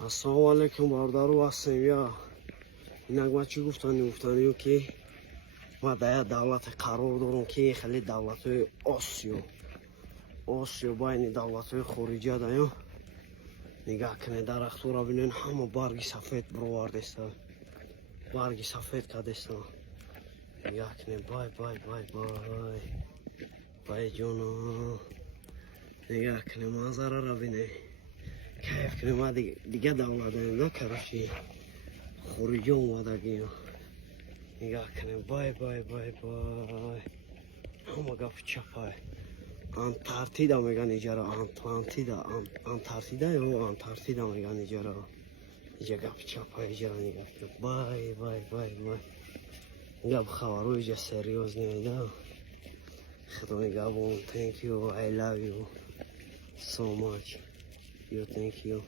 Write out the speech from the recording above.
السلام علیکم برادر هستیم. یا اینک ما چی گفتنیم که ما در دولت قرار دارم که خیلی دولت های آسیا بین دولت های خارجی داریم. نگاه کنید درخت را ببینید، همه برگ سفید برآورده است، برگ سفید کرده است. نگاه کنید، بای بای بای بای بای جانا، نگاه کنید منظره را ببینید. کیف کنید. ما دیگه دولت داریم نه کرشی خارجی اومدگی. نگاه کنید، بای بای بای بای، همه گپ چپه. انتارکتیدا میگن اینجا، انتارکتیدا یا انتارکتیدا میگن اینجا. اینجا گپ چپه اینجا. نگاه کنید، بای بای بای بای. گپ خبرو اینجا سریوز نیده. خدا نگهبان. Thank you, I love you so much. You thank you.